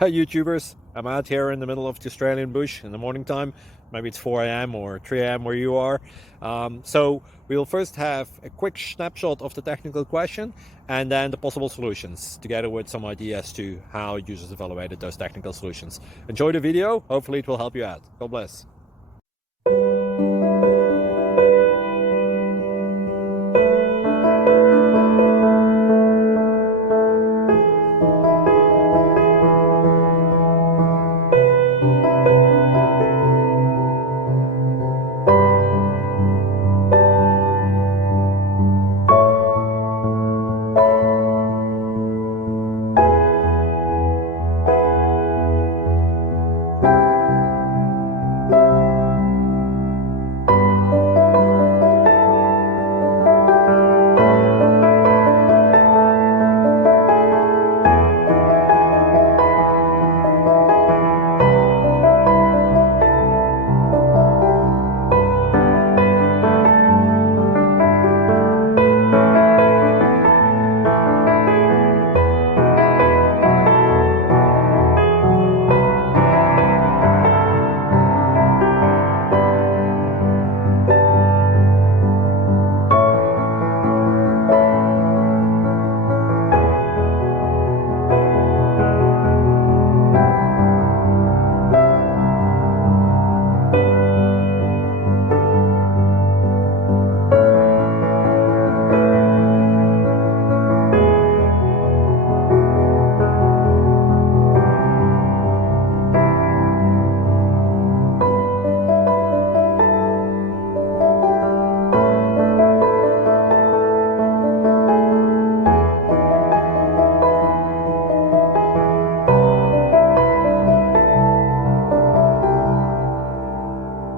Hi YouTubers, I'm out here in the middle of the Australian bush in the morning time. Maybe it's 4 a.m. or 3 a.m. where you are. So we'll first have a quick snapshot of the technical question and then the possible solutions, together with some ideas to how users evaluated those technical solutions. Enjoy the video, hopefully it will help you out. God bless.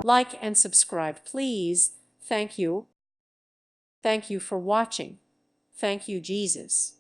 Like and subscribe, please. Thank you. Thank you for watching. Thank you, Jesus.